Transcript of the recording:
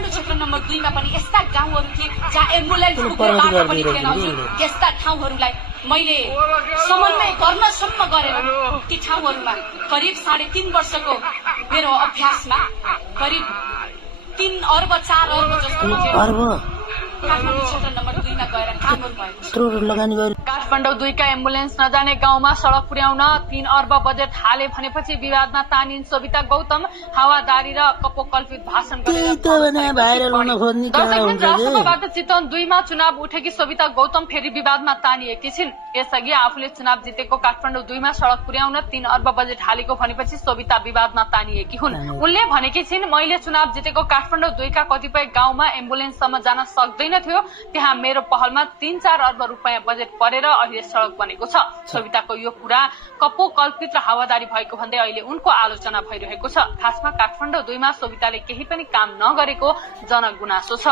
काठमाडौँ क्षेत्र नम्बर 2 मा पनि यस्ता गाउँहरू थिए जहाँ एम्बुलेन्स पुग्ने बाटो पनि थिएन। यस्ता ठाउँहरूलाई मैले समन्वय गर्नसम्म गरेर ती ठाउँहरूमा करिब 3.5 वर्षको मेरो अभ्यासमा करिब 3 अर्ब 4 अर्ब जस्तो काठमाडौँ क्षेत्र नम्बर 2 मा गएर कामहरू भएको छ। काठमाडौँ 2 का एम्बुलेन्स नजाने गाउँमा सड़क पुर्याउन 3 अर्ब बजेट हाले भनेपछि विवादमा तानिन् सोभिता गौतम। हावादारी र कपोकल्पित भाषण राष्ट्रसभाबाट चितवन 2 मा चुनाव उठेकी सोभिता गौतम फेरि विवादमा तानिएकी छिन्। यसअघि आफूले चुनाव जितेको काठमाडौँ 2 मा सड़क पुर्याउन 3 अर्ब बजेट हालेको भनेपछि सोभिता विवादमा तानिएकी हुन्। उनले भनेकी छिन्, मैले चुनाव जितेको काठमाडौँ 2 का कतिपय गाउँमा एम्बुलेन्ससम्म जान सक्दैन थियो, त्यहाँ मेरो पहलमा 3-4 अर्ब रुपियाँ बजेट परेर अहिले सड़क बनेको छ। सोभिताको यो कुरा कपोकल्पित र हावादारी भएको भन्दै अहिले उनको आलोचना भइरहेको छ। खासमा काठमाडौँ 2 मा सोभिताले केही पनि काम नगरेको जनगुनासो छ।